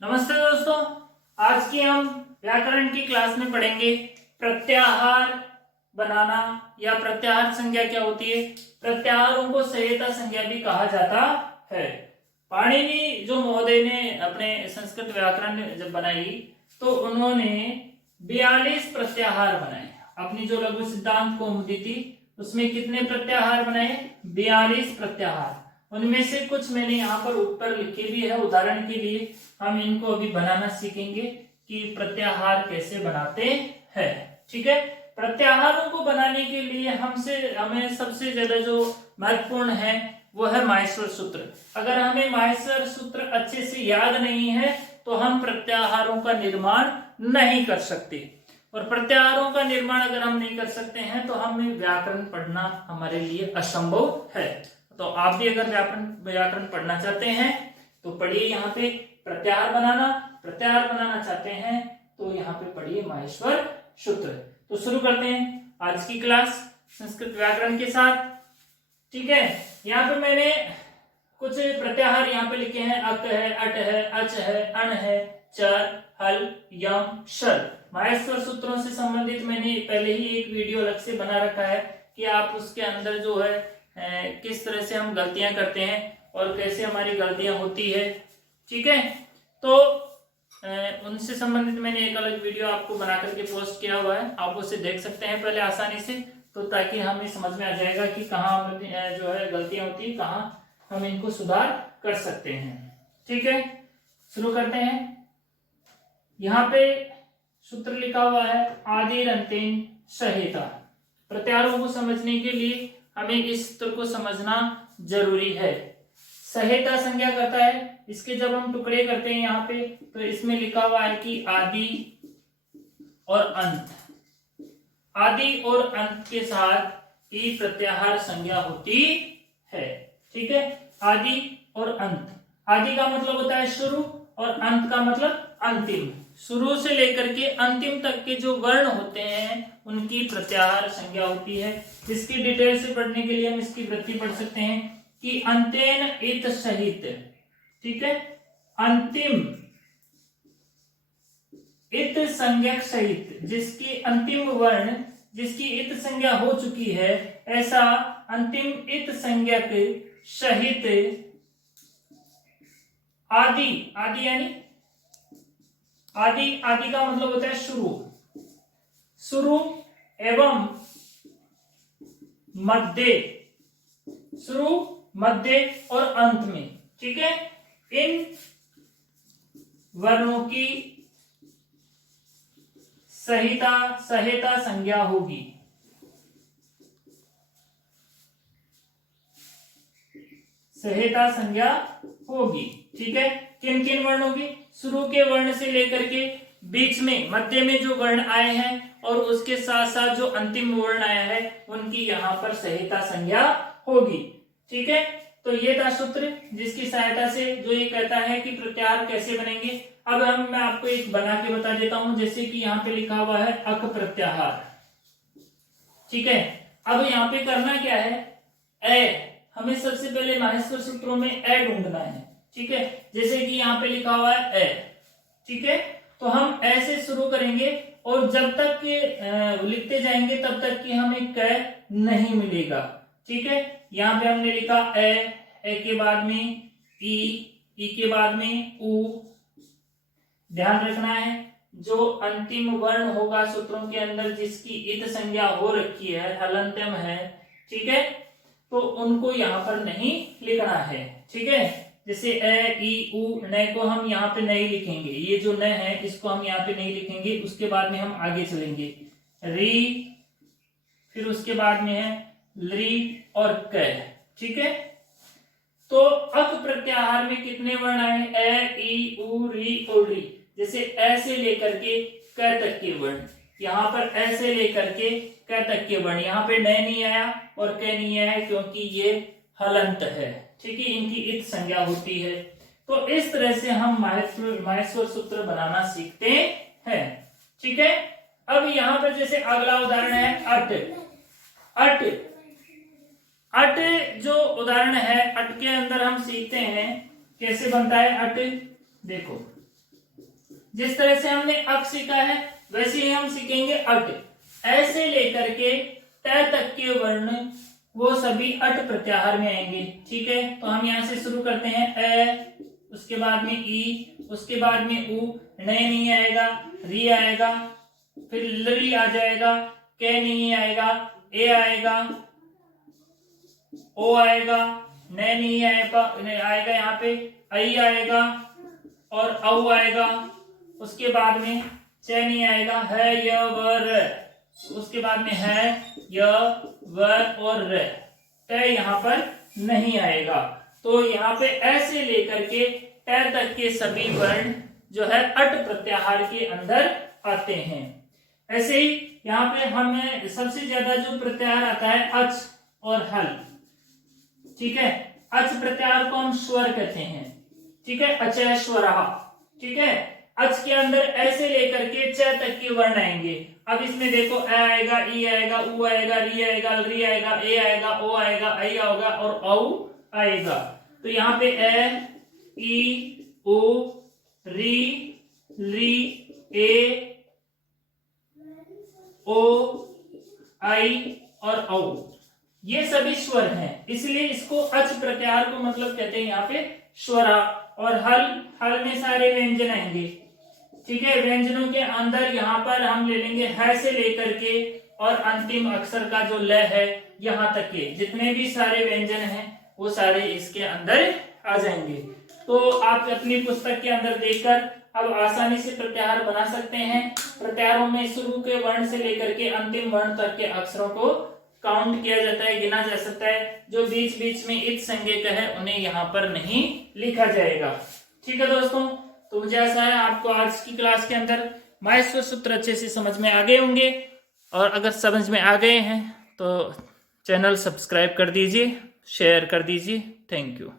नमस्ते दोस्तों। आज की हम व्याकरण की क्लास में पढ़ेंगे प्रत्याहार बनाना या प्रत्याहार संज्ञा क्या होती है। प्रत्याहारों को सहायता संज्ञा भी कहा जाता है। पाणिनि जो महोदय ने अपने संस्कृत व्याकरण जब बनाई तो उन्होंने 42 प्रत्याहार बनाए। अपनी जो लघु सिद्धांत कौमुदी थी उसमें कितने प्रत्याहार बनाए? 42 प्रत्याहार। उनमें से कुछ मैंने यहाँ पर ऊपर लिखे भी है उदाहरण के लिए। हम इनको अभी बनाना सीखेंगे कि प्रत्याहार कैसे बनाते हैं। ठीक है, प्रत्याहारों को बनाने के लिए हमें सबसे ज्यादा जो महत्वपूर्ण है वो है माहेश्वर सूत्र। अगर हमें माहेश्वर सूत्र अच्छे से याद नहीं है तो हम प्रत्याहारों का निर्माण नहीं कर सकते, और प्रत्याहारों का निर्माण अगर हम नहीं कर सकते हैं तो हमें व्याकरण पढ़ना हमारे लिए असंभव है। तो आप भी अगर व्याकरण पढ़ना चाहते हैं तो पढ़िए यहाँ पे प्रत्याहार बनाना चाहते हैं तो यहाँ पे पढ़िए माहेश्वर सूत्र। तो शुरू करते हैं आज की क्लास संस्कृत व्याकरण के साथ। ठीक है, यहाँ पे मैंने कुछ प्रत्याहार यहाँ पे लिखे हैं। अक है, अट है, अच है, अण है, चर, हल, यम, शल। माहेश्वर सूत्रों से संबंधित मैंने पहले ही एक वीडियो अलग से बना रखा है कि आप उसके अंदर जो है किस तरह से हम गलतियां करते हैं और कैसे हमारी गलतियां होती है। ठीक है, तो उनसे संबंधित मैंने एक अलग वीडियो आपको बना करके पोस्ट किया हुआ है, आप उसे देख सकते हैं पहले आसानी से, तो ताकि हमें समझ में आ जाएगा कि कहाँ जो है गलतियां होती है, कहाँ हम इनको सुधार कर सकते हैं। ठीक है, शुरू करते हैं। यहाँ पे सूत्र लिखा हुआ है आदिर अंतिम सहायता। प्रत्याहारों को समझने के लिए हमें इस सूत्र को समझना जरूरी है। सहायता संज्ञा करता है, इसके जब हम टुकड़े करते हैं यहाँ पे तो इसमें लिखा हुआ है कि आदि और अंत। आदि और अंत के साथ ही प्रत्याहार संज्ञा होती है। ठीक है, आदि और अंत। आदि का मतलब होता है शुरू और अंत का मतलब अंतिम। शुरू से लेकर के अंतिम तक के जो वर्ण होते हैं उनकी प्रत्याहार संज्ञा होती है। इसकी डिटेल से पढ़ने के लिए हम इसकी वृत्ति पढ़ सकते हैं कि अंतेन इत सहित। ठीक है, अंतिम इत संज्ञक सहित, जिसकी अंतिम वर्ण जिसकी इत संज्ञा हो चुकी है, ऐसा अंतिम इत संज्ञक सहित आदि। आदि यानी आदि का मतलब होता है शुरू एवं मध्य, शुरू मध्य और अंत में। ठीक है, इन वर्णों की सहायता संज्ञा होगी। सहायता संज्ञा होगी। ठीक है, किन किन वर्णों की? शुरू के वर्ण से लेकर के बीच में मध्य में जो वर्ण आए हैं और उसके साथ साथ जो अंतिम वर्ण आया है उनकी यहाँ पर सहायता संज्ञा होगी। ठीक है, तो ये था सूत्र जिसकी सहायता से जो ये कहता है कि प्रत्याहार कैसे बनेंगे। अब मैं आपको एक बना के बता देता हूं, जैसे कि यहाँ पे लिखा हुआ है अक प्रत्याहार। ठीक है, अब यहाँ पे करना क्या है, हमें सबसे पहले माहेश्वर सूत्रों में ढूंढना है। ठीक है, जैसे कि यहाँ पे लिखा हुआ है ठीक है, तो हम ऐसे शुरू करेंगे और जब तक कि लिखते जाएंगे तब तक कि हमें क नहीं मिलेगा। ठीक है, यहाँ पे हमने लिखा ए के बाद में ई के बाद में उ। ध्यान रखना है जो अंतिम वर्ण होगा सूत्रों के अंदर जिसकी इत संज्ञा हो रखी है, हलंत्यम है, ठीक है, तो उनको यहाँ पर नहीं लिखना है। ठीक है, जैसे ए ई उ न को हम यहाँ पे नहीं लिखेंगे, ये जो न है इसको हम यहाँ पे नहीं लिखेंगे। उसके बाद में हम आगे चलेंगे, री, फिर उसके बाद में है ली और क। ठीक है, तो अक प्रत्याहार में कितने वर्ण आए? ए ई उ री और री। जैसे ए से लेकर के क तक के वर्ण, यहाँ पर ए से लेकर के क तक के वर्ण, यहाँ पे न नहीं आया और क नहीं आया क्योंकि ये हलंत है। ठीक है, इनकी इत संज्ञा होती है। तो इस तरह से हम माहेश्वर सूत्र बनाना सीखते हैं। ठीक है, अब यहाँ पर जैसे अगला उदाहरण है अट। अट जो उदाहरण है, अट के अंदर हम सीखते हैं कैसे बनता है अट। देखो, जिस तरह से हमने अक सीखा है वैसे ही हम सीखेंगे अट। ऐसे लेकर के ट तक के वर्ण वो सभी अट प्रत्याहार में आएंगे। ठीक है, तो हम यहाँ से शुरू करते हैं ए, उसके बाद में ई, उसके बाद में उ, नहीं आएगा, री आएगा, फिर लरी आ जाएगा, के नहीं आएगा, ए आएगा, ओ आएगा, नहीं आएगा यहाँ पे, आई आएगा और औ आएगा, उसके बाद में च नहीं आएगा, है य व र, उसके बाद में है य व और र, ट यहाँ पर नहीं आएगा। तो यहाँ पे ऐसे लेकर के ट तक के सभी वर्ण जो है अट प्रत्याहार के अंदर आते हैं। ऐसे ही यहाँ पे हमें सबसे ज्यादा जो प्रत्याहार आता है अच और हल। ठीक है, अच प्रत्याहार को हम स्वर कहते हैं। ठीक है, अचय स्वरः। ठीक है, अच के अंदर ऐसे लेकर के च तक के वर्ण आएंगे। अब इसमें देखो ए आएगा, ई आएगा, उ आएगा, री आएगा, री आएगा, ए आएगा, ओ आएगा, आई आएगा और औ आएगा। तो यहाँ पे ए, ई, ओ, री, ए, ओ, आई और औ, ये सभी स्वर हैं, इसलिए इसको अच प्रत्याहार को मतलब कहते हैं यहाँ पे स्वरा। और हल में सारे व्यंजन आएंगे। ठीक है, व्यंजनों के अंदर यहाँ पर हम ले लेंगे है से लेकर के और अंतिम अक्षर का जो ल है यहाँ तक के जितने भी सारे व्यंजन हैं वो सारे इसके अंदर आ जाएंगे। तो आप अपनी पुस्तक के अंदर देखकर अब आसानी से प्रत्याहार बना सकते हैं। प्रत्याहारों में शुरू के वर्ण से लेकर के अंतिम वर्ण तक के अक्षरों को काउंट किया जाता है, गिना जा सकता है। जो बीच बीच में इत संज्ञक है उन्हें यहाँ पर नहीं लिखा जाएगा। ठीक है दोस्तों, तो मुझे ऐसा है आपको आज की क्लास के अंदर माहेश्वर सूत्र अच्छे से समझ में आ गए होंगे। और अगर समझ में आ गए हैं तो चैनल सब्सक्राइब कर दीजिए, शेयर कर दीजिए। Thank you.